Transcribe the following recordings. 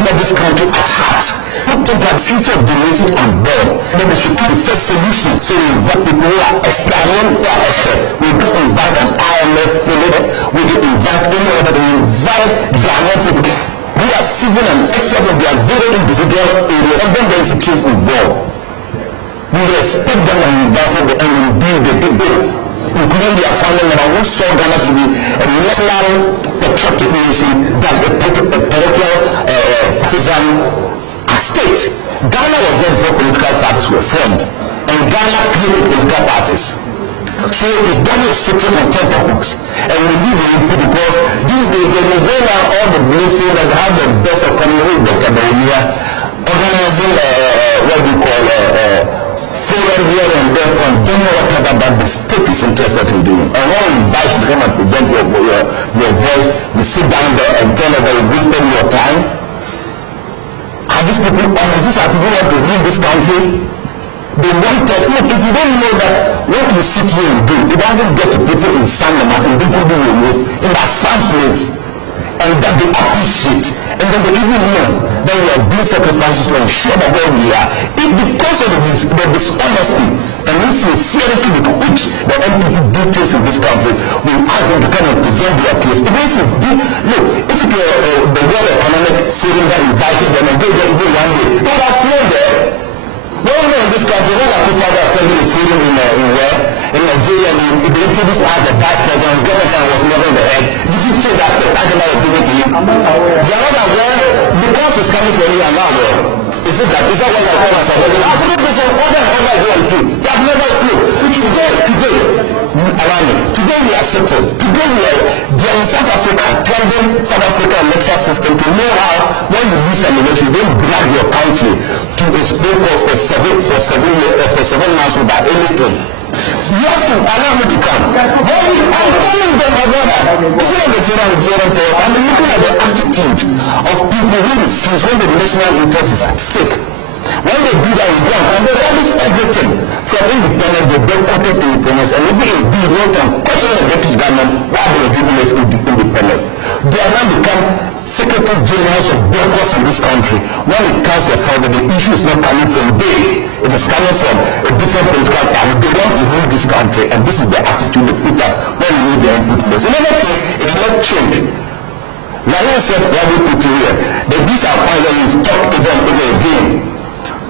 people this country at heart. Who think that future of the nation on board. Then they should come with first solutions. So we invite people who are experienced, who are expert. We don't invite an IMF affiliate. We don't invite any other. We invite Ghanaian people who are civil and experts of their various individual areas, and then the institutions involved. We respect them and invited them, and indeed they did it, including their family member who saw Ghana to be a national patriotic nation than a parochial partisan state. Ghana was not before political parties were formed, and Ghana created political parties. So if Ghana is sitting on top of us, and we need it because these days they will go down all the beliefs saying that they have the best economy with Dr. Bawumia, organizing what we call forum here and there, condemning whatever that the state is interested in doing. And when we invite you to come and present your voice, you sit down there and tell us that you wasted your time. Are these people honest? These are people who want to rule this country. They want us. Look, if you don't know that what you sit here and do, it doesn't get to people in Sandema, in people who you know, in that fun place, and that they appreciate, and then they even know that we are doing sacrifices to ensure that where we are. It because of the dishonesty and insincerity with which the NPP do things in this country, we ask them to come and present their case. Even if if it were the World Economic Forum that invited them and gave them even one day, they would have flown there. No one in this country, when Akufo-Addo attended a forum in Nigeria, and they introduced as the vice president, government was never in the head. Did you check that the title that was given to him? I'm not aware. You are not aware? Because it's coming from you and not aware. Is it that? Is that what I call myself? I've never been from over and over again too. I've never, look, today, around me, today we are settled. Today we are there in South Africa, attending South Africa electoral system to know how when you lose an election, you don't drag your country to a spoke for 7 months without anything. You have to allow me to come. I'm telling them about that. Instead of the federal Nigerian test, I'm looking at the attitude of people who refuse when the national interest is at stake. When they do that, we go and they rubbish everything from independence, they boycotted independence, and even indeed want to question the British government why they were giving us independence. They are now become secretary generals of boycotts in this country. When it comes to further, the issue is not coming from they, it is coming from a different political party. They want to rule this country, and this is the attitude they put up when we need their input. In any case, it did not change. Now, yourself, what we put here, that these are points that we've talked over again.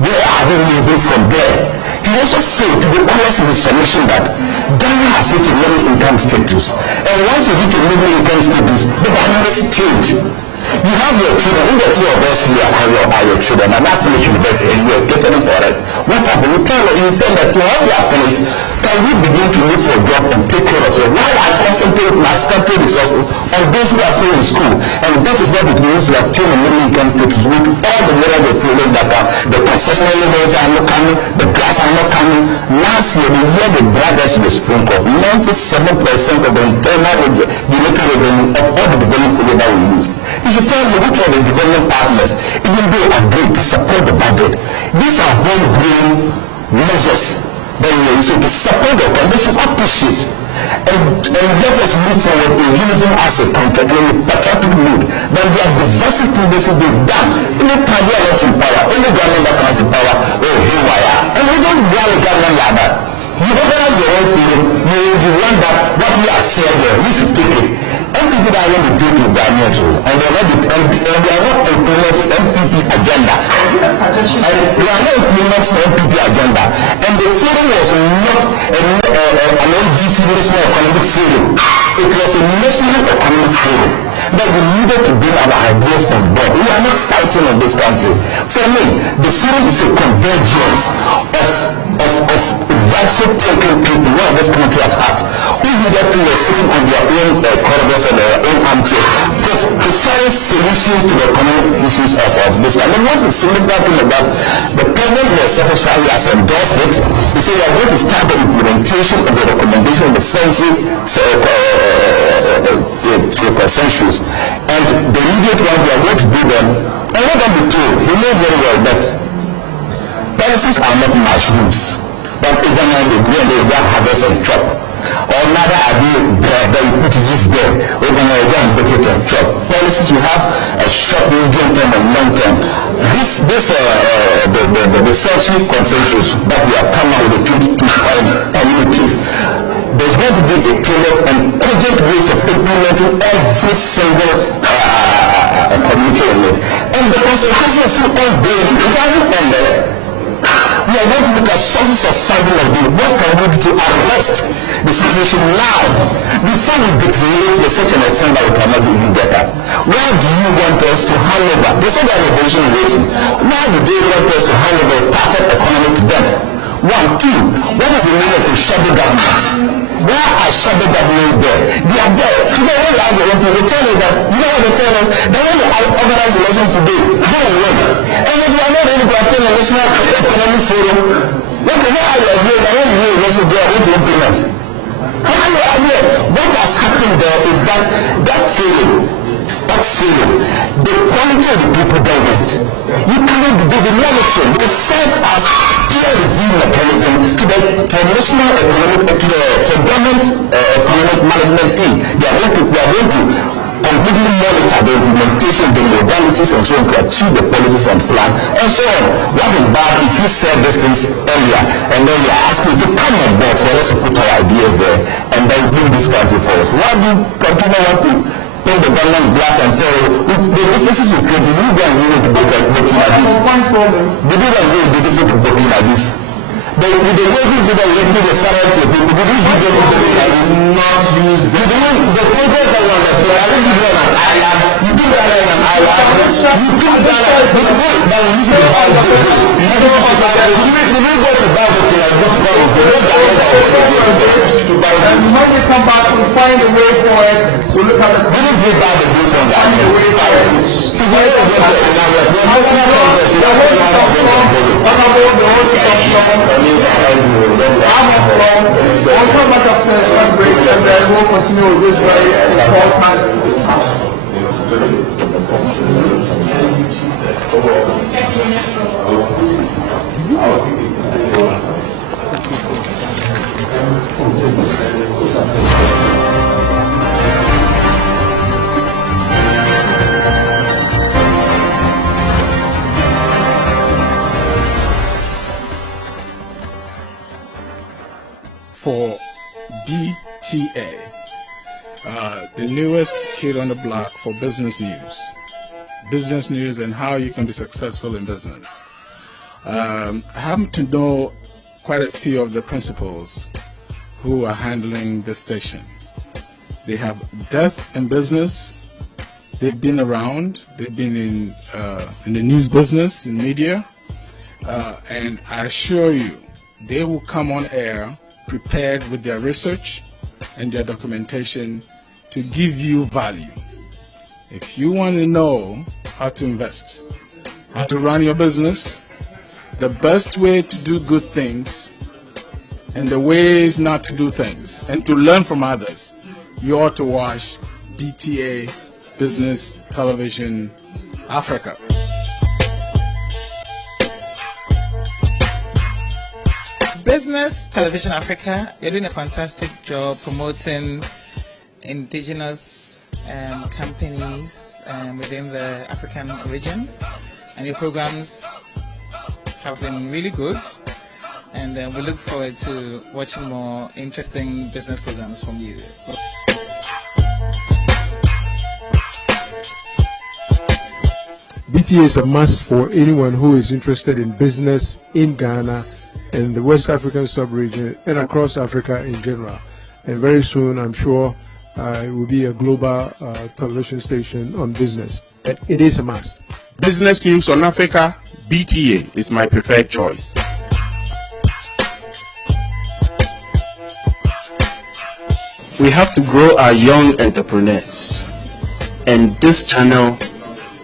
Where are we moving from there? He also failed to be honest in his submission that Ghana has reached a middle income status. And once you reach a middle income status, the dynamics change. You have your children, in the two of us here are your children, and not finished university, and you are getting it for us. What happened? You tell that once we are finished, can we begin to look for a job and take care of it? While I concentrate my country resources on those who are still in school, and that is what it means to attain a middle income status with all the myriad problems that are the concessional laborers are not coming, the gas are not coming. Last year, the year they dragged us to the Supreme Court, 97% of the internal unitary revenue of all the development projects that we used. You should tell me which are the development partners, even though agreed to support the budget. These are homegrown measures that we are using to support the economy. They should appreciate and let us move forward in using as a contract in a patriotic mood. Then there are divisive tendencies they've done. Any time they are not in power, any government that comes in power, haywire. And we don't rally government like that. You organize your own freedom, you want that what we have said there, we should take it. NPP that want to take to Ghanaians, and they are not implementing NPP agenda. And they are not implementing NPP agenda. And the forum was not an NDC National Economic Forum. It was a National Economic Forum that we needed to bring our ideas on board. We are not fighting in this country. For me, the forum is a convergence of rightful thinking people who are this country at heart, who needed to be sitting on their own corridors and their own armchairs to find solutions to the economic issues of this. And then once the significant thing about the president was satisfied, he has endorsed it. He said we are going to start the implementation of the recommendation of the century consensus. And the immediate ones we are going to do them. And let them be told, he knows very well that policies are not mushrooms. But overnight they go and they go and harvest and chop. Or neither are they bread that you put yeast there. Overnight they go and bake it and chop. Policies, we have a short, medium term, and long term. The searching consensus that we have come out with the 22-point community, there's going to be a tailored and cogent ways of implementing every single community on it. And the consultation is still ongoing. It hasn't ended. We are going to look at sources of funding of the what can we do to arrest the situation now before we deteriorate to such an extent that we cannot do even better. Why do you want us to hand over? They said they are revolution waiting. Why do they want us to hand over a parted economy to them? 1, 2, what is the meaning of a shadow government? Where are shadow governments there? They are there. Today when we have the open, they tell us that, you know what they tell us? That when they organize elections today, they will win. And if you are not ready to attend a national economic forum, what are your ideas? And when you win election, they are going to implement. What are your ideas? What has happened there is that the quality of the people that went. You cannot do the monitoring. They serve as peer review mechanism to the national economic, to the government economic management team. They are going to completely monitor the implementation, the modalities, and so on to achieve the policies and plan, and so on. What is bad if you said these things earlier, and then we are asking you to come on board for us to put our ideas there, and then move this country forward? Why do you continue want to paint the government black and tell the differences you create? Did you go and go to Burkina this? Did you go and go to deficit to Burkina this? With the way you do that, you give the salary to people. Did you give them like this? Not use the project that you understand. I didn't give them an island. You took that as an island. You took that as the boat that was used to buy the boat. You didn't go to buy the boat like this boat. And when we come back, we'll find a way for it. We'll look at the boat. Didn't we buy the boat on that? Find a way for it. We'll continue with this very important discussion. For BTA, the newest kid on the block for business news and how you can be successful in business. I happen to know quite a few of the principals who are handling the station. They have depth in business. They've been around. They've been in the news business, in media, and I assure you, they will come on air prepared with their research and their documentation to give you value. If you want to know how to invest, how to run your business, the best way to do good things and the ways not to do things, and to learn from others, you ought to watch BTA Business Television Africa. Business Television Africa, you're doing a fantastic job promoting indigenous companies within the African region, and your programs have been really good, and we look forward to watching more interesting business programs from you. BTA is a must for anyone who is interested in business in Ghana and the West African sub-region and across Africa in general. And very soon, I'm sure, it will be a global television station on business. But it is a must. Business news on Africa, BTA is my preferred choice. We have to grow our young entrepreneurs, and this channel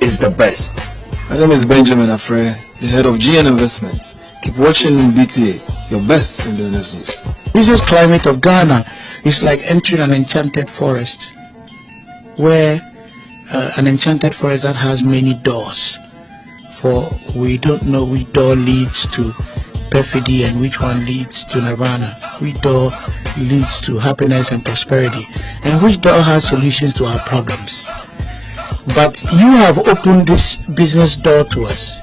is the best. My name is Benjamin Afre, the head of GN Investments. Keep watching BTA, your best in business news. Business climate of Ghana is like entering an enchanted forest, where an enchanted forest that has many doors, for we don't know which door leads to perfidy and which one leads to nirvana, which door leads to happiness and prosperity, and which door has solutions to our problems. But you have opened this business door to us.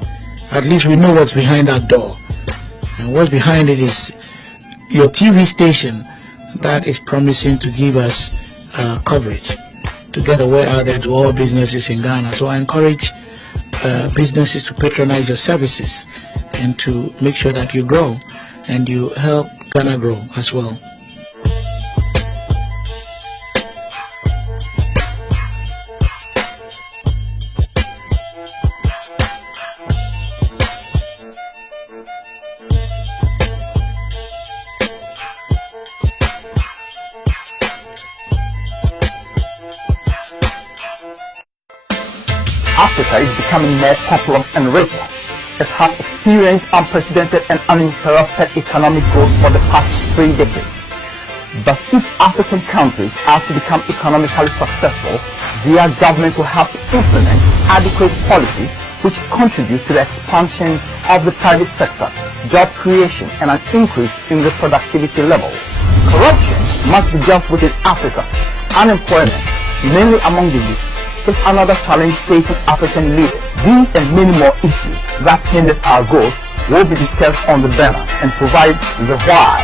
At least we know what's behind that door. And what's behind it is your TV station that is promising to give us coverage to get the word out there to all businesses in Ghana. So I encourage businesses to patronize your services and to make sure that you grow and you help Ghana grow as well. Africa is becoming more populous and richer. It has experienced unprecedented and uninterrupted economic growth for the past 3 decades. But if African countries are to become economically successful, their governments will have to implement adequate policies which contribute to the expansion of the private sector, job creation, and an increase in the productivity levels. Corruption must be dealt with in Africa. Unemployment, mainly among the youth, is another challenge facing African leaders. These and many more issues that hinders our growth will be discussed on the banner and provide the why,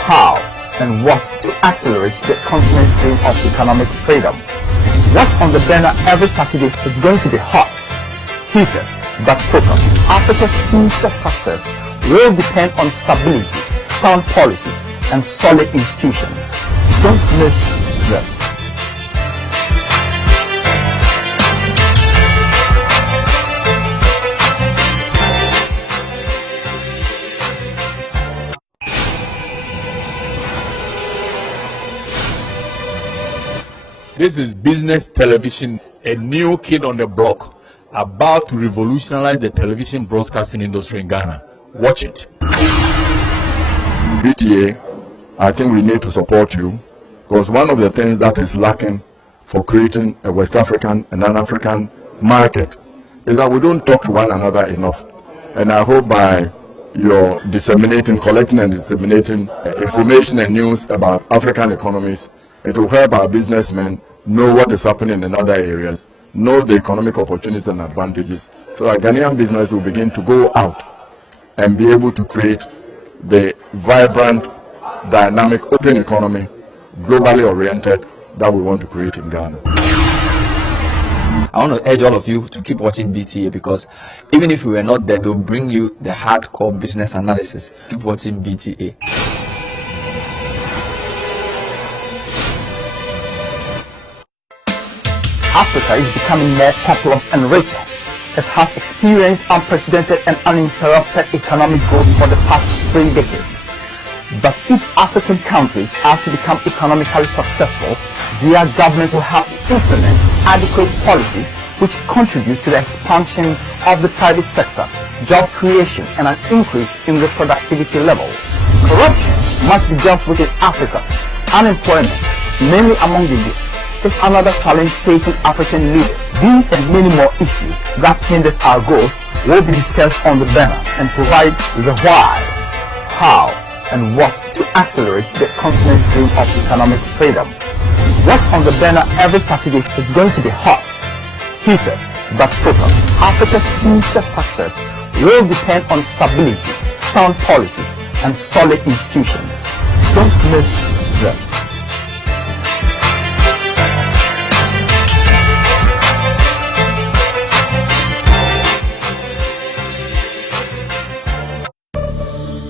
how, and what to accelerate the continent's dream of economic freedom. Watch on the banner every Saturday. It's going to be hot, heated, but focused. Africa's future success will depend on stability, sound policies, and solid institutions. Don't miss this. This is Business Television, a new kid on the block, about to revolutionize the television broadcasting industry in Ghana. Watch it. BTA, I think we need to support you, because one of the things that is lacking for creating a West African and an African market is that we don't talk to one another enough. And I hope by your collecting and disseminating information and news about African economies, it will help our businessmen know what is happening in other areas, know the economic opportunities and advantages, so that Ghanaian business will begin to go out and be able to create the vibrant, dynamic, open economy, globally oriented, that we want to create in Ghana. I want to urge all of you to keep watching BTA, because even if we were not there, they'll bring you the hardcore business analysis. Keep watching BTA. Africa is becoming more populous and richer. It has experienced unprecedented and uninterrupted economic growth for the past 3 decades. But if African countries are to become economically successful, their governments will have to implement adequate policies which contribute to the expansion of the private sector, job creation, and an increase in the productivity levels. Corruption must be dealt with in Africa. Unemployment, mainly among the youth, is another challenge facing African leaders. These and many more issues that hinders our growth will be discussed on the banner and provide the why, how, and what to accelerate the continent's dream of economic freedom. Watch on the banner every Saturday. It's going to be hot, heated, but focused. Africa's future success will depend on stability, sound policies, and solid institutions. Don't miss this.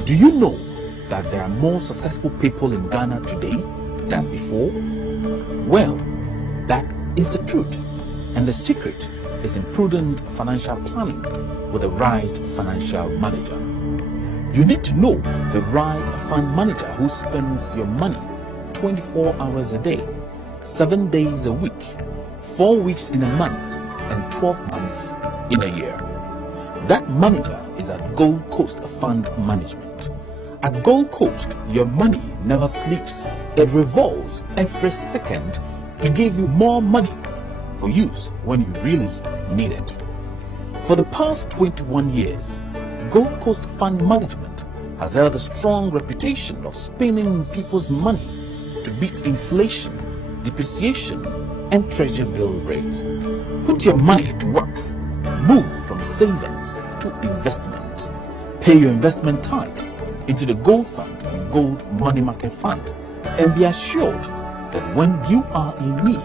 Do you know that there are more successful people in Ghana today than before? Well, that is the truth, and the secret is in prudent financial planning with the right financial manager. You need to know the right fund manager who spends your money 24 hours a day, 7 days a week, 4 weeks in a month, and 12 months in a year. That manager is at Gold Coast Fund Management. At Gold Coast, your money never sleeps. It revolves every second to give you more money for use when you really need it. For the past 21 years, Gold Coast Fund Management has held a strong reputation of spending people's money to beat inflation, depreciation, and treasury bill rates. Put your money to work. Move from savings to investment. Pay your investment tithe into the Gold Fund and Gold Money Market Fund, and be assured that when you are in need,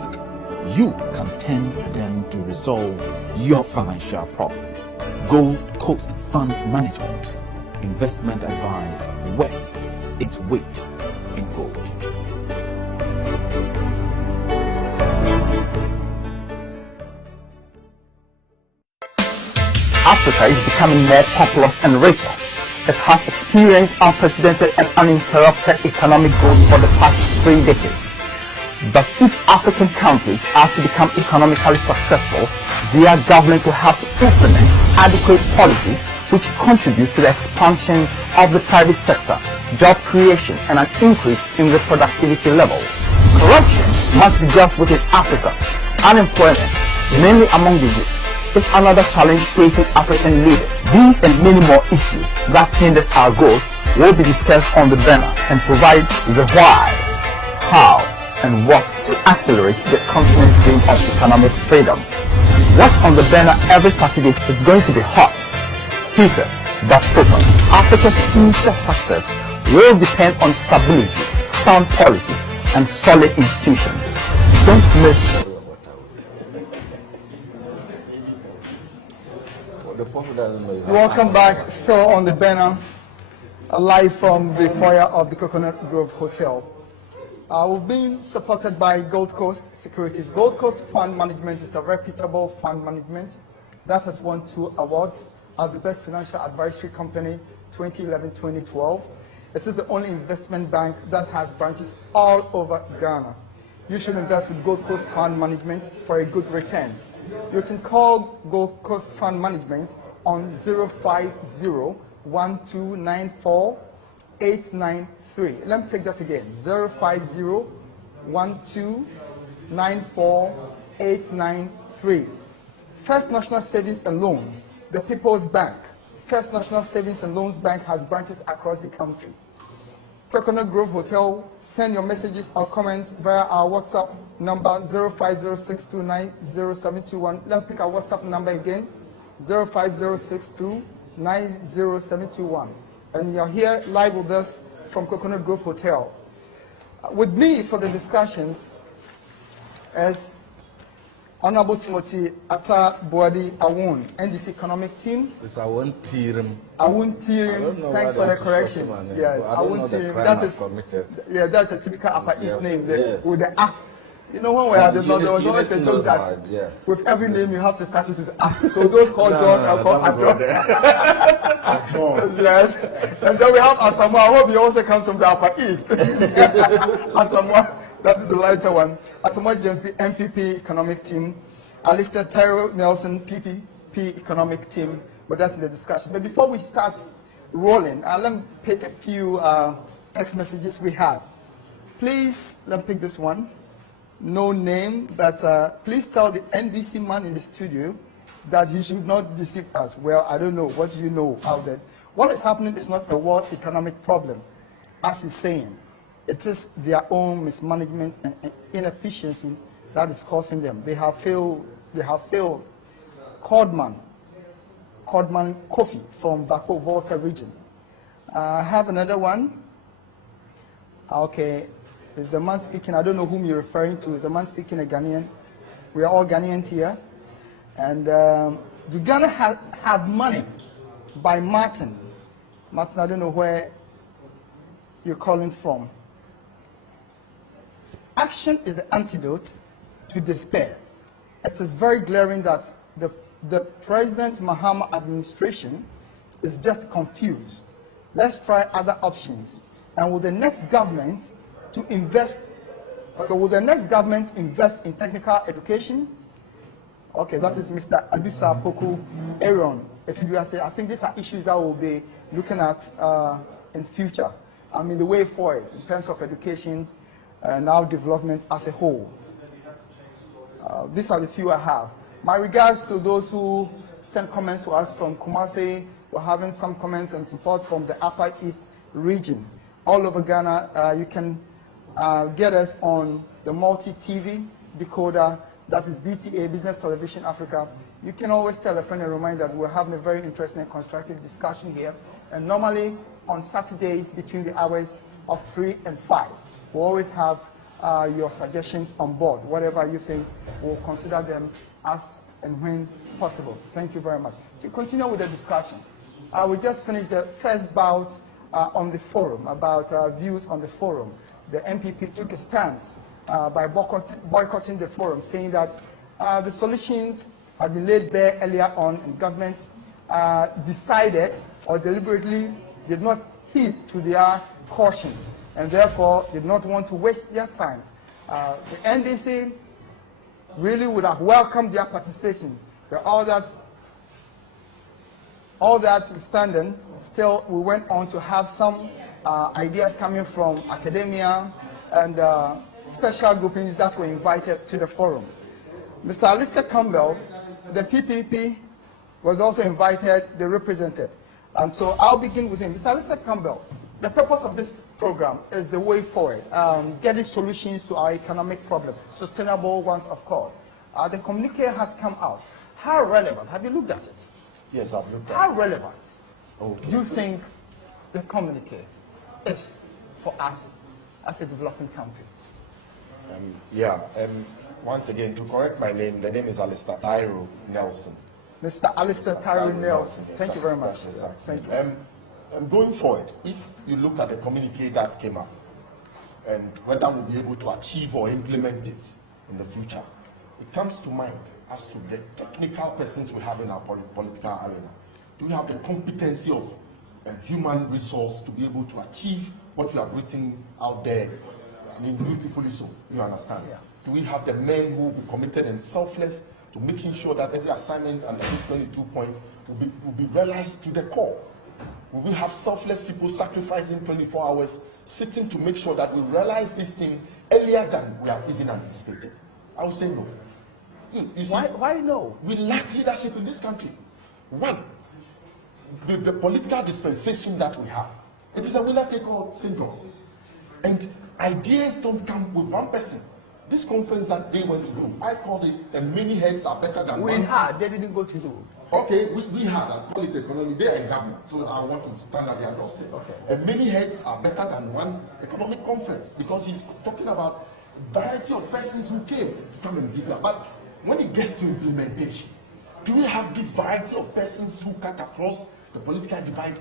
you can turn to them to resolve your financial problems. Gold Coast Fund Management. Investment advice worth its weight in gold. Africa is becoming more populous and richer. It has experienced unprecedented and uninterrupted economic growth for the past 3 decades. But if African countries are to become economically successful, their governments will have to implement adequate policies which contribute to the expansion of the private sector, job creation, and an increase in the productivity levels. Corruption must be dealt with in Africa. Unemployment, mainly among the youth, is another challenge facing African leaders. These and many more issues that hinders our growth will be discussed on the banner and provide the why, how, and what to accelerate the continent's dream of economic freedom. Watch on the banner every Saturday. It's going to be hot, heated, but focused. Africa's future success will depend on stability, sound policies, and solid institutions. Don't miss it. Welcome back, still on the banner, live from the foyer of the Coconut Grove Hotel. We've been supported by Gold Coast Securities. Gold Coast Fund Management is a reputable fund management that has won 2 awards as the best financial advisory company 2011-2012. It is the only investment bank that has branches all over Ghana. You should invest with Gold Coast Fund Management for a good return. You can call Gold Coast Fund Management on 050-1294-893. Let me take that again. 050-1294-893. First National Savings and Loans, the People's Bank. First National Savings and Loans Bank has branches across the country. Coconut Grove Hotel, send your messages or comments via our WhatsApp number 0506290721. Let me pick our WhatsApp number again, 0506290721. And you're here live with us from Coconut Grove Hotel. With me for the discussions is Honorable Timothy Atta Boadi Awun, NDC Economic Team. It's Awun Tirim. Awun Tirim. Thanks for the correction. Yes, Awun Tirim. That is, yeah, that's a typical Upper East name with the A. You know, when we had the Lord, there was always a joke that with every name you have to start it with A. So those called John are called Adon. Yes. And then we have Asamoah. I hope he also comes from the Upper East. Asamoah. That is the lighter one. Asamoah Gyamfi, MPP Economic Team. Alistair Tyrell Nelson, PPP Economic Team. But that's in the discussion. But before we start rolling, let me pick a few text messages we have. Please, let me pick this one. No name, but please tell the NDC man in the studio that he should not deceive us. Well, I don't know. What do you know out there? What is happening is not a world economic problem, as he's saying. It is their own mismanagement and inefficiency that is causing them. They have failed. Cordman Kofi from Vako Volta region. I have another one. Okay, is the man speaking? I don't know whom you're referring to. Is the man speaking a Ghanaian? We are all Ghanaians here. And do Ghana have money? By Martin. Martin, I don't know where you're calling from. Action is the antidote to despair. It is very glaring that the President Mahama administration is just confused. Let's try other options. And will the next government to invest? Okay, will the next government invest in technical education? Okay, that is Mr. Adusa Poku Aaron. If you say, I think these are issues that we'll be looking at in future. I mean, the way forward in terms of education and our development as a whole. These are the few I have. My regards to those who sent comments to us from Kumasi. We're having some comments and support from the Upper East region. All over Ghana, you can get us on the multi-TV decoder that is BTA, Business Television Africa, you can always tell a friend and remind that we're having a very interesting and constructive discussion here. And normally on Saturdays between the hours of 3 and 5, we'll always have your suggestions on board. Whatever you think, we'll consider them as and when possible. Thank you very much. To continue with the discussion, we just finished the first bout on the forum, about views on the forum. The MPP took a stance by boycotting the forum, saying that the solutions had been laid bare earlier on, and government decided or deliberately did not heed to their caution, and therefore did not want to waste their time. The NDC really would have welcomed their participation, but all that standing, still we went on to have some ideas coming from academia and special groupings that were invited to the forum. Mr. Alistair Campbell, the PPP, was also invited, they represented. And so I'll begin with him. Mr. Alistair Campbell, the purpose of this program is the way forward, getting solutions to our economic problems, sustainable ones, of course. The communique has come out. How relevant? Have you looked at it? Yes, I've looked at it. How relevant do you think the communique is for us as a developing country? Once again, to correct my name, the name is Alistair Tyro Nelson. Mr. Alistair Tyro Nelson. Yes, Thank you very much. Exactly. Thank you. Going forward, if you look at the communique that came up and whether we'll be able to achieve or implement it in the future, it comes to mind as to the technical persons we have in our political arena. Do we have the competency of human resource to be able to achieve what you have written out there? I mean, beautifully so, you understand? Yeah. Do we have the men who will be committed and selfless to making sure that every assignment under this 22 points will be realized to the core? Will we have selfless people sacrificing 24 hours, sitting to make sure that we realize this thing earlier than we have even anticipated? I would say no. You see, why no? We lack leadership in this country. One, the political dispensation that we have, it is a winner-take-all syndrome. And ideas don't come with one person. This conference that they went to do, I called it the many heads are better than one. We had, they didn't go to do. Okay, we had, I call it economy, they are in government, so I want to stand at their doorstep. Okay. And many heads are better than one economic conference, because he's talking about variety of persons who came to come and give that. But when it gets to implementation, do we have this variety of persons who cut across the political divide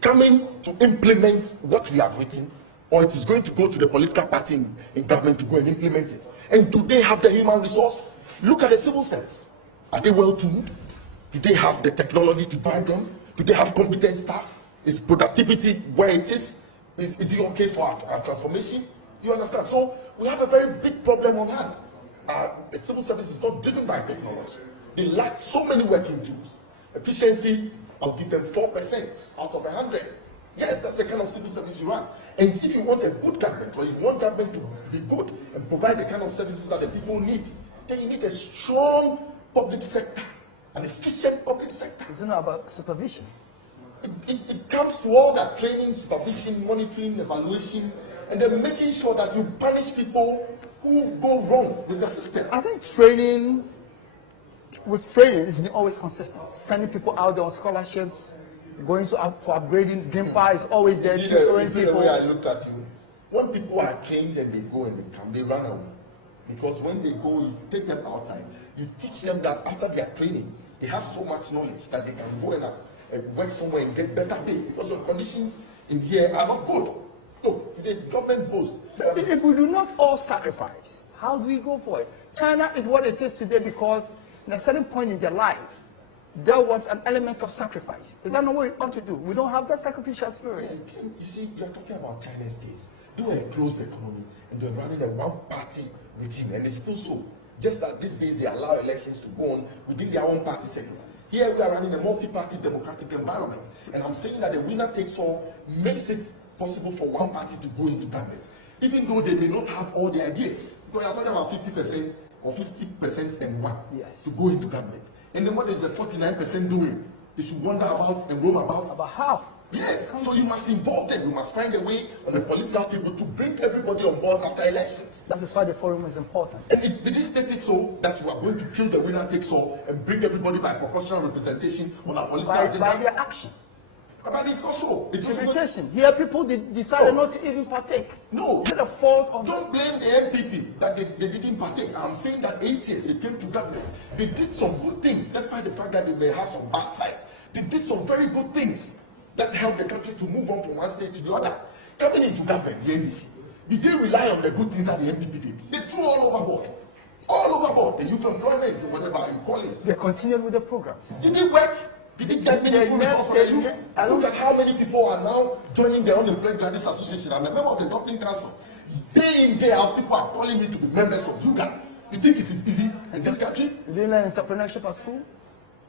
coming to implement what we have written? Or it is going to go to the political party in government to go and implement it? And do they have the human resource? Look at the civil service. Are they well tuned? Do they have the technology to drive them? Do they have competent staff? Is productivity where it is? Is it okay for our transformation? You understand? So we have a very big problem on hand. The civil service is not driven by technology. They lack so many working tools. Efficiency, I'll give them 4% out of 100. Yes, that's the kind of civil service you run. And if you want a good government, or you want government to be good and provide the kind of services that the people need, then you need a strong public sector, an efficient public sector. It's not about supervision. It comes to all that: training, supervision, monitoring, evaluation, and then making sure that you punish people who go wrong with the system. I think training, it's been always consistent. Sending people out there on scholarships, going to for upgrading. Gimpa is always there tutoring people. The way I looked at you, when people are trained and they go and they come, they run away. Because when they go, you take them outside, you teach them that after their training, they have so much knowledge that they can go and work somewhere and get better pay, because the conditions in here are not good. No, the government boasts. If we do not all sacrifice, how do we go for it? China is what it is today because at a certain point in their life, there was an element of sacrifice. Is that not what we ought to do? We don't have that sacrificial spirit. Yeah, you see, you're talking about China's case. They were a closed economy and they're running a one-party regime, and it's still so. Just that these days they allow elections to go on within their own party settings. Here we are running a multi-party democratic environment, and I'm saying that the winner takes all makes it possible for one party to go into government, even though they may not have all the ideas. Because you're talking about 50% or 50% and one to go into government. And then what is the 49% doing? They should wonder about and roam about. About half. Yes, so you must involve them. We must find a way on the political table to bring everybody on board after elections. That is why the forum is important. And did it state it so that you are going to kill the winner takes all and bring everybody by proportional representation on our political agenda? By their action. But it's not so. It is irritation. Here people decided not to even partake. No. It's the fault of... Don't blame the MPP that they didn't partake. I'm saying that 8 years they came to government. They did some good things, despite the fact that they may have some bad sides. They did some very good things that helped the country to move on from one state to the other. Coming into government, the NDC, did they rely on the good things that the MPP did? They threw all overboard. All overboard. The youth employment, or whatever you call it. They continued with the programs. Did it work? Did it get meaningful results for the youth? Look at how many people are now joining the Unemployed Graduates Association. I'm a member of the governing council. Day in, day out, people are calling me to be members of UGA. You think it's easy in this country? You didn't learn entrepreneurship at school?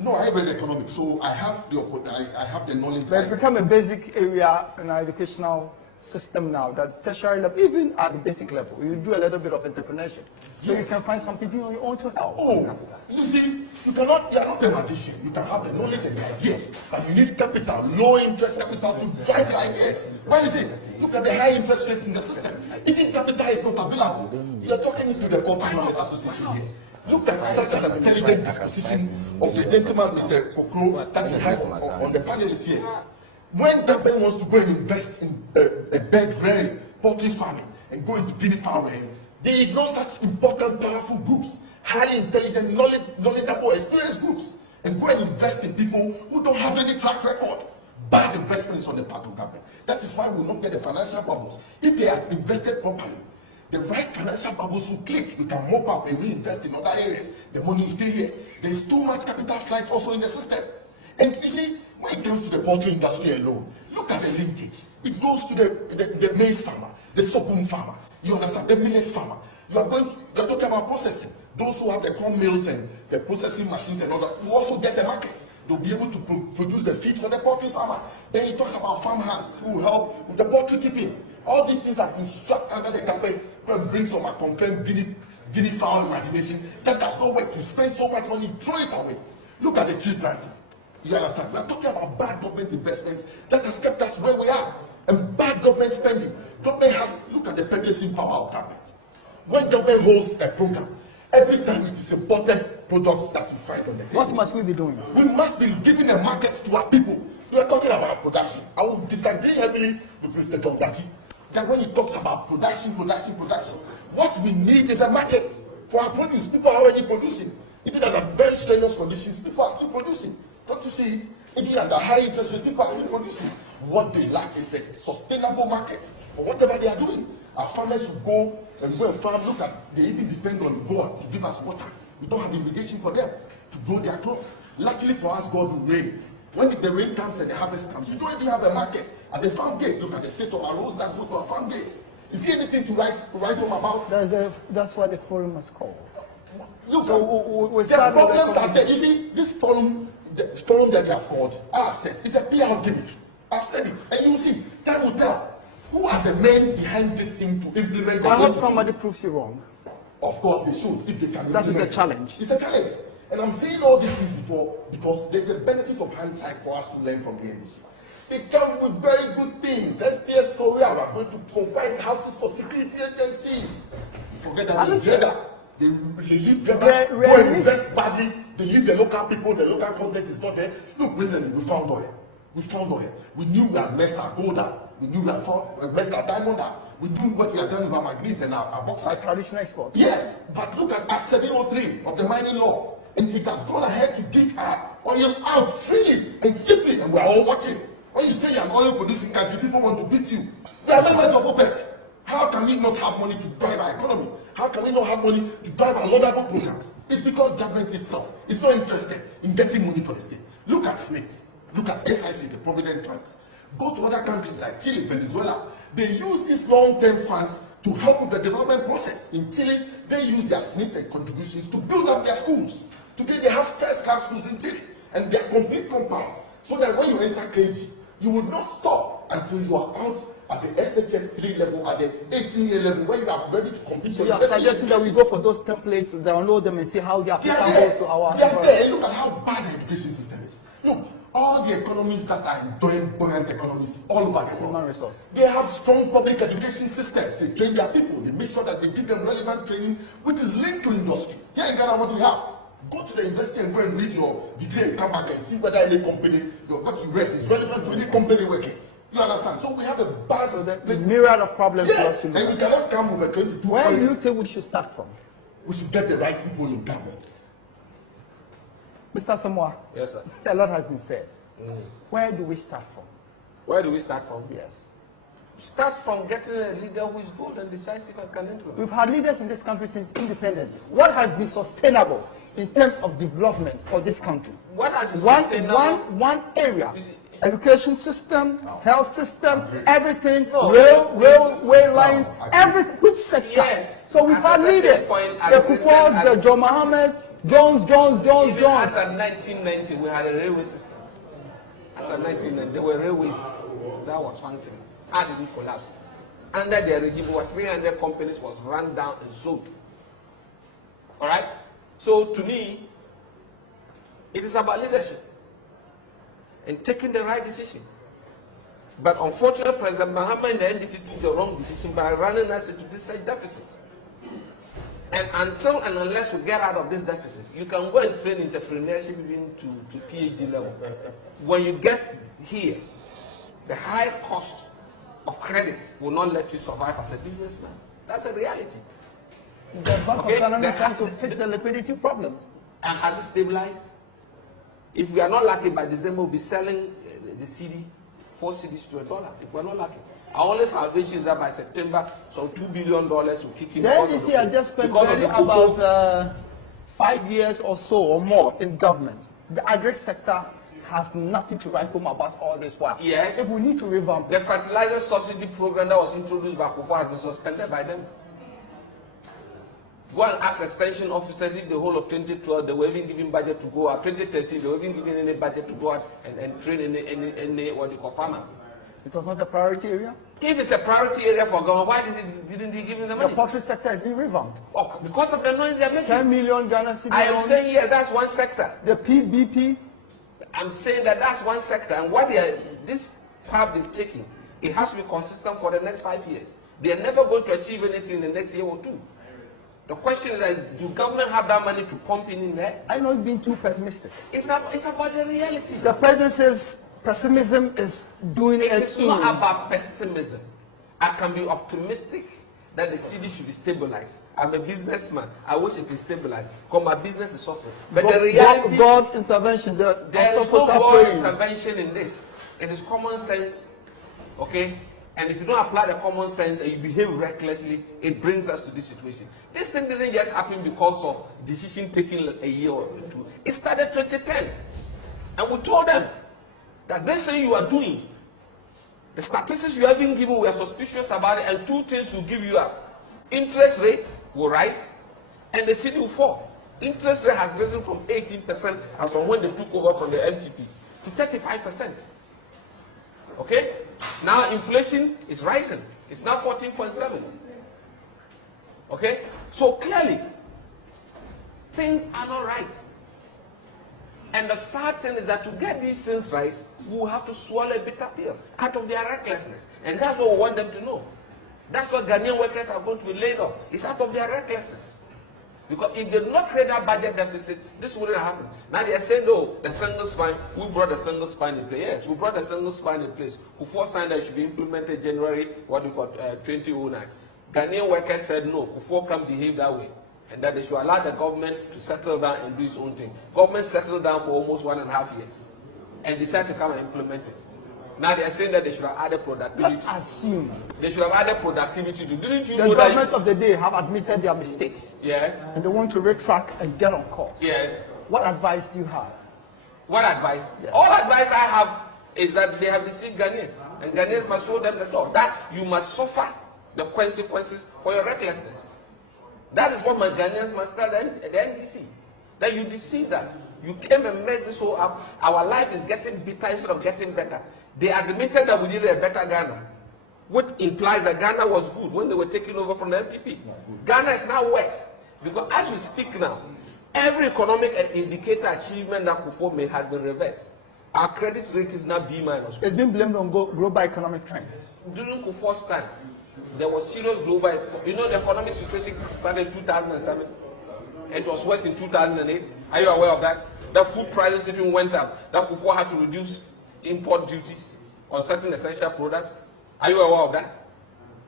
No, I read economics, so I have the knowledge. But it's become a basic area in our educational system now, that tertiary level, even at the basic level, you do a little bit of entrepreneurship. So you can find something to do on your own to help. Oh, you see, you are not a magician. You can have the knowledge and the ideas, but you need capital, low interest capital to drive your ideas. Why is it? Look at the high interest rates in the system. Even capital is not available. You are talking to the Corporate Finance Association here. Look at such an intelligent disposition of the gentleman, Mr. Kokro, that we had on the panelists here. When government wants to go and invest in a bird rearing, poultry farming, and go into guinea fowl rearing, they ignore such important, powerful groups, highly intelligent, knowledgeable, experienced groups, and go and invest in people who don't have any track record. Bad investments on the part of government. That is why we will not get the financial bubbles. If they are invested properly, the right financial bubbles will click. We can mop up and reinvest in other areas. The money will stay here. There is too much capital flight also in the system. And you see, when it comes to the poultry industry alone, look at the linkage. It goes to the maize farmer, the sorghum farmer, you understand, the millet farmer. You're talking about processing. Those who have the corn mills and the processing machines and all that will also get the market. They'll be able to produce the feed for the poultry farmer. Then he talks about farm hands who will help with the poultry keeping. All these things have been swept under the carpet and bring some confirmed guinea fowl imagination. That does not work. You spend so much money, throw it away. Look at the tree planting. You understand? We are talking about bad government investments that has kept us where we are. And bad government spending. Government has, look at the purchasing power of government. When government holds a program, every time it is imported products that you find on the table. What must we be doing? We must be giving a market to our people. We are talking about production. I will disagree heavily with Mr. John Daji that when he talks about production, what we need is a market for our produce. People are already producing. Even under very strenuous conditions, people are still producing. Don't you see it? Even under high interest rates, people are still producing. What they lack is a sustainable market for whatever they are doing. Our farmers will go and farm. Look at, they even depend on God to give us water. We don't have irrigation for them to grow their crops. Luckily for us, God will rain. When the rain comes and the harvest comes, we don't even have a market at the farm gate. Look at the state of our roads that go to our farm gates. Is there anything to write home about? That's why the forum is called. Look, so we the problems are there. You see, this forum, the forum that they have called, I've said, it's a PR gimmick. I've said it. And you see, time will tell. Who are the men behind this thing to implement? I hope somebody proves you wrong. Of course they should, if they can. That is a challenge. It's a challenge. And I'm saying all these things before because there's a benefit of hindsight for us to learn from the NDC. They come with very good things. STS Korea are going to provide houses for security agencies. You forget that it's Greta. They leave Greta, go and invest badly. They leave the local people, the local content is not there. Look, recently we found oil. We knew we had messed our gold up. We knew we had messed our diamond up. We knew what we had done with our manganese and our bauxite. Traditional exports. Yes, but look at Act 703 of the mining law. And it has gone ahead to give our oil out freely and cheaply, and we are all watching. When you say you're an oil producing country, people want to beat you. We are members of OPEC. How can we not have money to drive our economy? How can we not have money to drive our laudable programs? It's because government itself is not interested in getting money for the state. Look at Smith. Look at SIC, the Provident Funds. Go to other countries like Chile, Venezuela. They use these long-term funds to help with the development process. In Chile, they use their Smith and contributions to build up their schools. Today, they have first-class schools in Chile, and they are complete compounds. So that when you enter KG, you will not stop until you are out at the SHS 3 level, at the 18-year level, where you are ready to compete. So you are suggesting that we go for those templates, download them, and see how they are applicable to our. They are there. And look at how bad the education system is. Look, all the economies that are enjoying buoyant economies all over the world, Human resource. they have strong public education systems. They train their people. They make sure that they give them relevant training, which is linked to industry. Here in Ghana, what do we have? Go to the university and go and read your degree and come back and see whether any company, what you read is relevant to any company working. You understand? So we have a buzz of that. Myriad of problems. Yes, and we cannot come with a 22 Where points. do you think we should start from? We should get the right people in government. Mr. Samoa. Yes, sir. A lot has been said. Where do we start from? Where do we start from? Yes. Start from getting a leader who is good and decisive and can implement. We've had leaders in this country since independence. What has been sustainable in terms of development for this country? What has been sustainable? One area. Education system, health system, everything, No. railway lines, everything, which sector? Yes. So we've At had a certain leaders. point, The as Kufuors, recent the as- John Mahama's, Jones. Even as of 1990, we had a railway system. As of 1990, there were railways that was functioning. How did it collapse? Under their regime, what 300 companies was run down and sold. All right? So to me, it is about leadership and taking the right decision. But unfortunately, President Mahama and the NDC took the wrong decision by running us into this such deficit. And until and unless we get out of this deficit, you can go and train entrepreneurship even to PhD level. When you get here, the high cost of credit will not let you survive as a businessman. That's a reality. The Bank of Ghana trying to fix the liquidity problems. And has it stabilized? If we are not lucky, by December, we'll be selling the CD, 4 CDs to $1. If we're not lucky. Our only salvation is that by September, some $2 billion will kick in. The NDC has just spent barely about 5 years or so or more in government. The agri sector has nothing to write home about all this work. Yes. If we need to revamp the fertilizer subsidy program that was introduced by Kufuor has been suspended by them. Go and ask extension officers if the whole of 2012 they were even given budget to go out. 2013 they were even given any budget to go out and train any what you call farmer. It was not a priority area? If it's a priority area for government, why didn't they give them the money? The poultry sector has been revamped. Oh, because of the noise they are making. 10 million Ghana cedis. I am saying yes, that's one sector. The PBP. I'm saying that that's one sector, and what this path they've taken, it has to be consistent for the next 5 years. They are never going to achieve anything in the next year or two. The question is, do government have that money to pump in there? I'm not being too pessimistic. It's about the reality. The president says pessimism is doing us It's not about pessimism. I can be optimistic that the city should be stabilized. I'm a businessman. I wish it is stabilized because my business is suffering. But the reality, God's intervention. there is no God intervention in this. It is common sense, okay? And if you don't apply the common sense and you behave recklessly, it brings us to this situation. This thing didn't just happen because of decision taking a year or two. It started 2010, and we told them that this thing you are doing, the statistics you have been given, we are suspicious about it, and two things will give you up. Interest rates will rise, and the city will fall. Interest rate has risen from 18% as from when they took over from the NPP to 35%. Okay? Now inflation is rising. It's now 14.7. Okay? So clearly, things are not right. And the sad thing is that to get these things right, we will have to swallow a bitter pill out of their recklessness. And that's what we want them to know. That's what Ghanaian workers are going to be laid off. It's out of their recklessness. Because if they did not create that budget deficit, this wouldn't happen. Now they are saying, no, the single spine, we brought the single spine in place. Yes, we brought the single spine in place. Kufuor signed that it should be implemented January, 2009. Ghanaian workers said, no, Kufuor can't behave that way. And that they should allow the government to settle down and do its own thing. Government settled down for almost 1.5 years and decided to come and implement it. Now they are saying that they should have added productivity. Just assume. They should have added productivity. Didn't you the know government that? of the day have admitted their mistakes. Yes. And they want to retract and get on course. Yes. What advice do you have? What advice? Yes. All advice I have is that they have deceived Ghanaians. And Ghanaians must show them the door. That you must suffer the consequences for your recklessness. That is what my Ghanaians must tell the NDC. That you deceived us. You came and messed this whole up. Our life is getting bitter instead of getting better. They admitted that we needed a better Ghana, which implies that Ghana was good when they were taking over from the NPP. Ghana is now worse. Because as we speak now, every economic indicator achievement that Kufuor made has been reversed. Our credit rate is now B-. It's been blamed on global economic trends. During Kufuor's time, there was serious global, the economic situation started in 2007. It was worse in 2008. Are you aware of that? The food prices even went up. That Kufuor had to reduce import duties on certain essential products. Are you aware of that?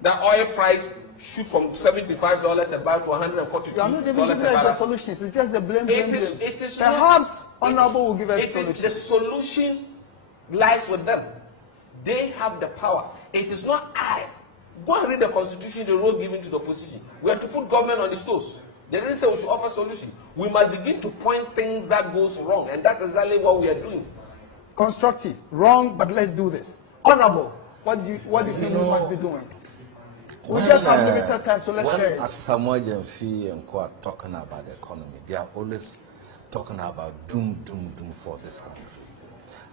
The oil price shoot from $75 a barrel to $142 You are not giving us a barrel. the solutions. It's just the blame. It is Perhaps Honorable will give us solutions. The solution lies with them. They have the power. It is not I. Go and read the constitution, the role given to the opposition. We have to put government on its toes. They didn't say we should offer solution. We must begin to point things that goes wrong, and that's exactly what we are doing. Constructive, wrong, but let's do this. Honorable, what do you think we must be doing? We just have limited time, so let's share it. When Samuel Jemfi and Co are talking about the economy, they are always talking about doom for this country.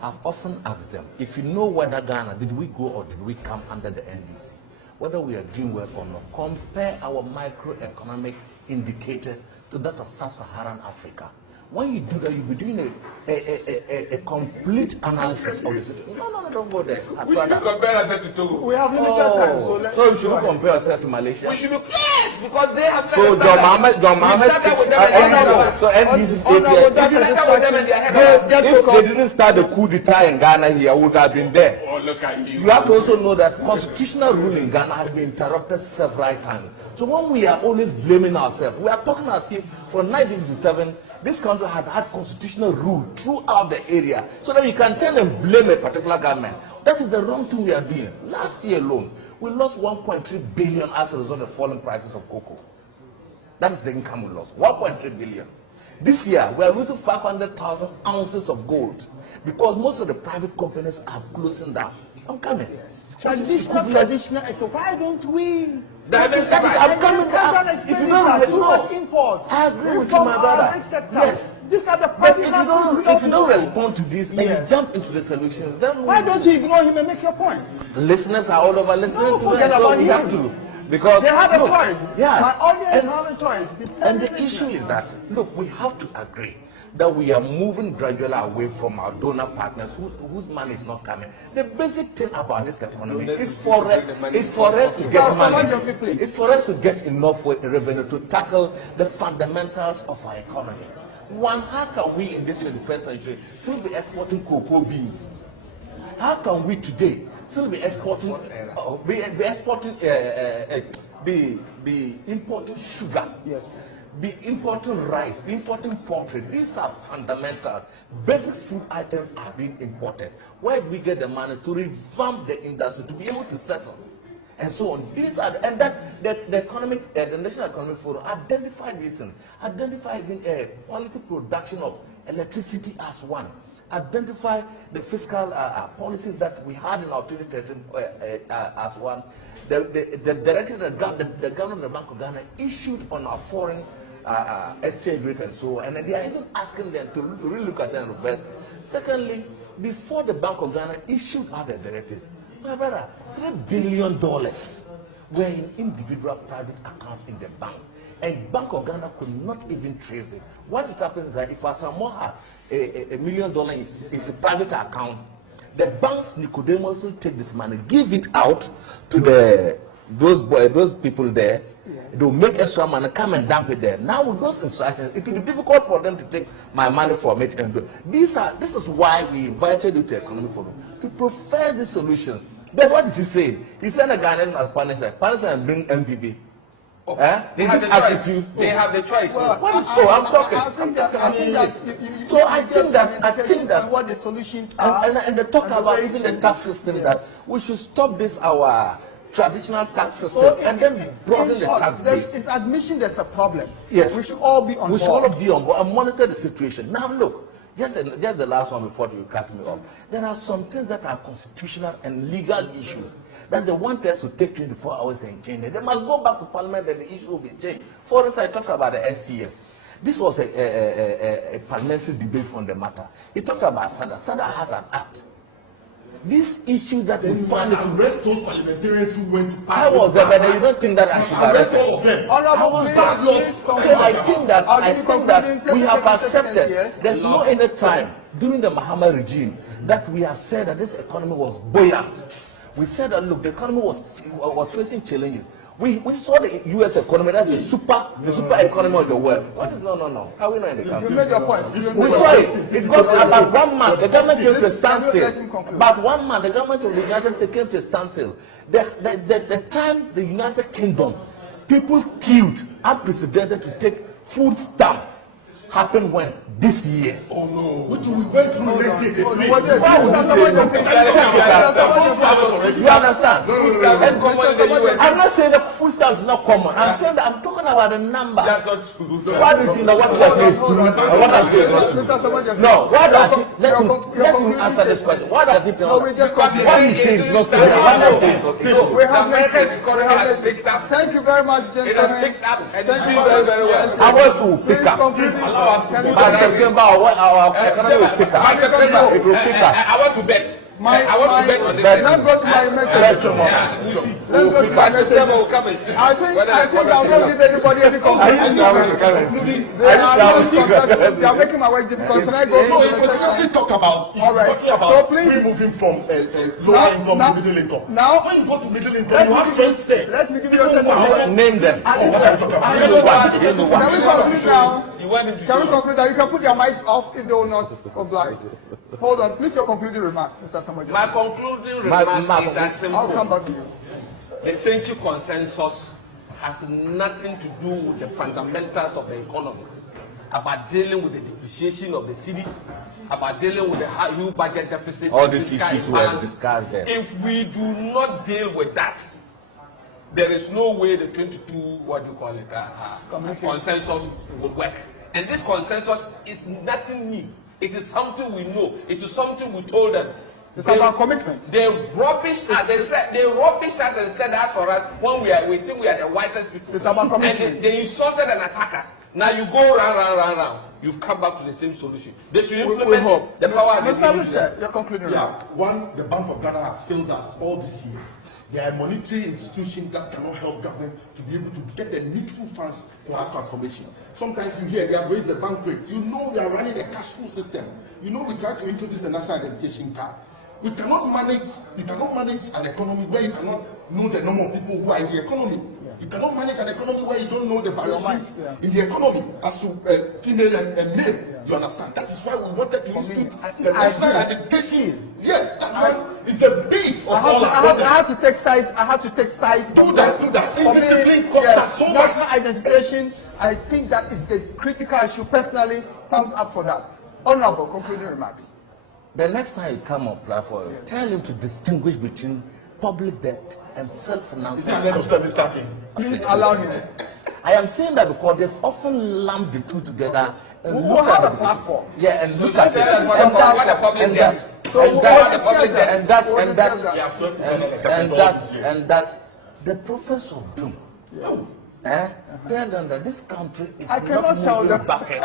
I've often asked them, if you know whether Ghana, did we go or did we come under the NDC? Whether we are doing well or not, compare our microeconomic indicators to that of Sub-Saharan Africa. When you do that, you'll be doing a complete analysis of the situation. No, don't go there. We should compare ourselves to Togo. We have limited time, so you should compare ourselves to Malaysia. We should be, yes, because they have so John Mohammed 6 so NDC if they didn't start the coup d'etat in Ghana here, I would have been there. Oh, look at you. You have to also know that constitutional rule in Ghana has been interrupted several times. So when we are always blaming ourselves, we are talking as if from 1957 this country had constitutional rule throughout the area, so that we can tell and blame a particular government. That is the wrong thing we are doing. Last year alone, we lost 1.3 billion as a result of falling prices of cocoa. That is the income we lost, 1.3 billion. This year, we are losing 500,000 ounces of gold because most of the private companies are closing down. I'm coming. Traditional. So why don't we? I'm coming down. If you don't too much imports, I agree with you, my brother. Yes, these are the but if you don't respond to this and you jump into the solutions, then why don't you ignore him and make your points? Listeners are all over listening to forget them, about so we have to. Because they have a choice. Yeah. My audience have a choice. And the issue is that, look, we have to agree that we are moving gradually away from our donor partners whose money is not coming. The basic thing about this economy is for us to get money. It's for us to get enough revenue to tackle the fundamentals of our economy. One, how can we in this 21st century still be exporting cocoa beans? How can we today still be exporting, be importing sugar? Yes, please. Be importing rice, be importing poultry. These are fundamentals. Basic food items are being imported. Where do we get the money to revamp the industry, to be able to settle? And so on. These are the National Economic Forum identified this and identify even quality production of electricity as one. Identify the fiscal policies that we had in our 2013 as one. The directive that the government of the Bank of Ghana issued on our foreign exchange rate and so on, and they are even asking them to really look at them in reverse. Secondly, before the Bank of Ghana issued other directives, my brother, $3 billion were in individual private accounts in the banks, and Bank of Ghana could not even trace it. What it happens is that if Asamoah had $1 million is a private account, the banks Nicodemus will take this money, give it out to those people there. Yes. They'll make extra money, come and dump it there. Now with those instructions, it will be difficult for them to take my money from it and do. This is why we invited you to Economic Forum to profess the solution. But what is he saying? He sent a Ghanaian as punish and bring MPP. Okay. They have the choice. They have the choice. Well, what is I'm talking. I think that I think that what the solutions are. And they talk about even the tax system, that we should stop this our traditional tax system and then broaden the tax base. It's admission there's a problem. Yes. We should all be on board. We should all be on board and monitor the situation. Now look, just the last one before you cut me off. There are some things that are constitutional and legal issues that they want us to take 24 hours and change it. They must go back to Parliament and the issue will be changed. For instance, I talked about the STS. This was a parliamentary debate on the matter. He talked about SADA. SADA has an act. These issues that we find to arrest those parliamentarians who went to I was there, but you don't think that I should arrest all of them. So I think that we have accepted. There's no any time during the Mahama regime that we have said that this economy was buoyant. We said that look, the economy was facing challenges. We saw the U.S. economy, that's the super economy of the world. What is no? How are we not in the country? You made your point. We saw it. It got about 1 month. The government came to a standstill. About 1 month, the government of the United States came to a standstill. The time the United Kingdom, people queued unprecedented to take food stamp happened when? This year. Oh no. Which we went through lately. You understand? I'm not saying the food stamps is not common. I'm saying that I'm talking about the number. That's not true. Why do you think that what I'm saying is true and what I'm saying is not true? No, why does it? Let me answer this question. Why does it not? What you say is not true. What I say is not true. We have next. Thank you very much, gentlemen. It has picked up and thank you very well. I will pick up. By September, our economy will pick up. It will pick up. I want to bet. I want to bet on this. Let's go to my message. Let's go to my message. I think I'll not give anybody any complaint. They are making my work difficult. Can I go to the message? Let's talk about. All right. So please moving from lower income to middle income. Now, when you go to middle income, you have friends there. Let me give you a 10 seconds. Name them. Can we conclude now? Can we conclude that you can put your mics off if they will not oblige? Hold on, please, your concluding remarks, Mr. Samuel. My concluding remark is as simple. I'll come back to you. Essential consensus has nothing to do with the fundamentals of the economy, about dealing with the depreciation of the city, about dealing with the huge budget deficit. All these issues were discussed there. If we do not deal with that, there is no way the 22, consensus will work. And this consensus is nothing new. It is something we know. It is something we told them. It's about commitment. They rubbish us. They rubbish us and said that for us when we think we are the wisest people. It's about commitment. And they insulted and attacked us. Now you go round. You've come back to the same solution. They should implement the power. Mr. Lister, your concluding remarks. One, the Bank of Ghana has failed us all these years. They are a monetary institution that cannot help government to be able to get the needful funds for our transformation. Sometimes you hear they have raised the bank rate. You know we are running a cash flow system. You know we try to introduce a national identification card. You cannot manage an economy where you cannot know the number of people who are in the economy. You cannot manage an economy where you don't know the variations in the economy as to female and male. You understand? That is why we wanted to institute the national identification. Yes, that one is the base of all our I have to take sides. I have to take sides. Do that. Indiscipline costs us so much. National identification, I think that is a critical issue. Personally, thumbs up for that. Honorable, concluding remarks. The next time you come on platform, tell him to distinguish between public debt and self-financing. Is it an end of service starting? Please allow him. I am saying that because they've often lumped the two together and look at the platform. Yeah, and look at it. And that the prophets of doom. Tell them that this country is I cannot tell them backward.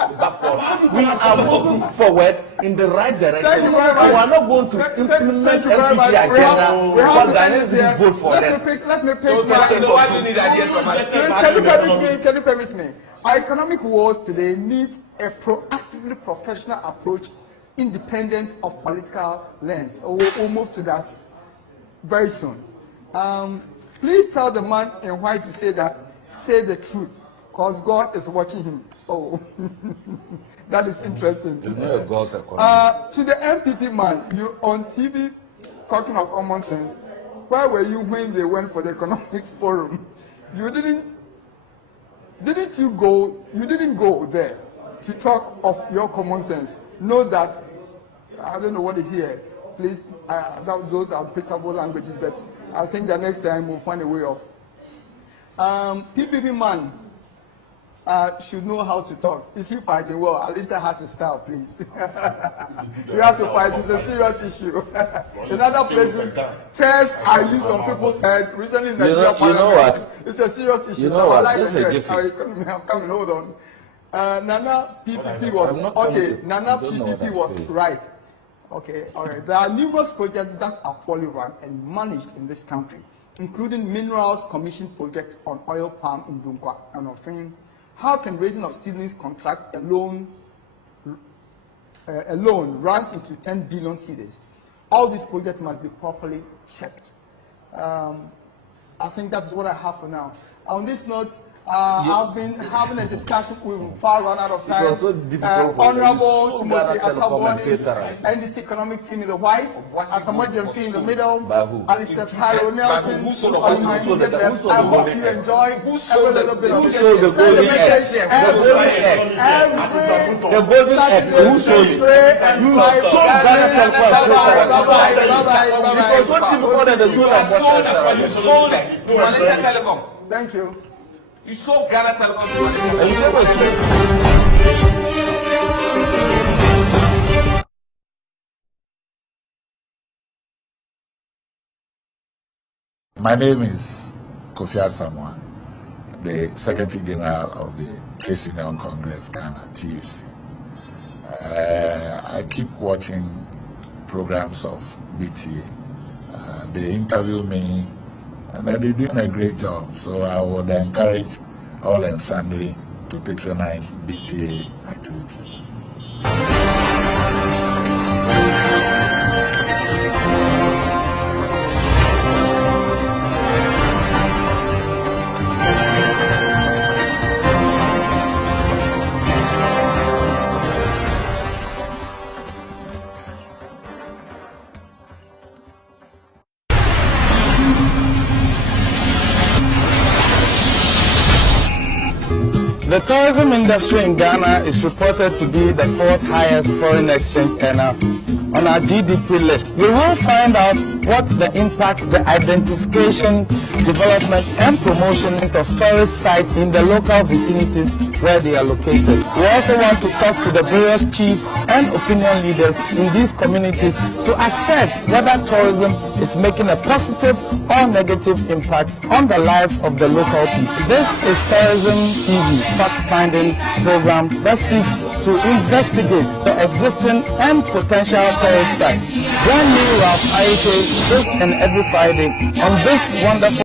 We are moving forward in the right direction. We are not going to implement LPP agenda. We have to end this here. Vote for them. Let me pick So why do you need ideas from us? Can you permit me? Our economic wars today needs a proactively professional approach, independent of political lens. We'll move to that very soon. Please tell the man in white to say the truth, because God is watching him. Oh, that is interesting. It's not a God's economy. To the MPP man, you on TV talking of common sense. Where were you when they went for the economic forum? You didn't go there to talk of your common sense. Know that, I don't know what is here. Please, those are unprintable languages, but I think the next time we'll find a way of. PPP man should know how to talk. Is he fighting? Well, at least that has a style, please. You have to fight. It's a serious issue. In other places, chairs are used on people's heads. Recently in the European Parliament, it's a serious issue. So I like I'm coming. Hold on. Nana PPP was okay. Nana PPP was right. Okay, all right. There are numerous projects that are poorly run and managed in this country, including Minerals Commission projects on oil palm in Dunkwa and Ofin. How can raising of seedlings contract alone alone runs into 10 billion cedis. All these projects must be properly checked. I think that's what I have for now. On this note, I've been having a discussion. We've far run out of time. It was so difficult for Honorable you. Timothy Ataboni, NDC Economic Team in the white, Asamoah Gyamfi in the middle, Alistair Tyro Nelson on my immediate left. I hope you enjoy every little bit of it. Send the message every Saturday, Who sold it? 3 and 5. Bye-bye. Because so difficult that the You sold it to Malaysia Telecom. Thank you. You sold Ghana Telecom to Malaysia My name is Kofi Asamoah, the Secretary General of the Trade Union Congress Ghana, TUC. I keep watching programs of BTA. They interview me, and they're doing a great job. So I would encourage all and sundry to patronize BTA activities. The tourism industry in Ghana is reported to be the 4th highest foreign exchange earner on our GDP list. We will find out what the impact, the identification, development and promotion of tourist sites in the local vicinities where they are located. We also want to talk to the various chiefs and opinion leaders in these communities to assess whether tourism is making a positive or negative impact on the lives of the local people. This is Tourism TV, fact-finding program that seeks to investigate the existing and potential tourist sites. Join me, Ralph Aite, this and every Friday on this wonderful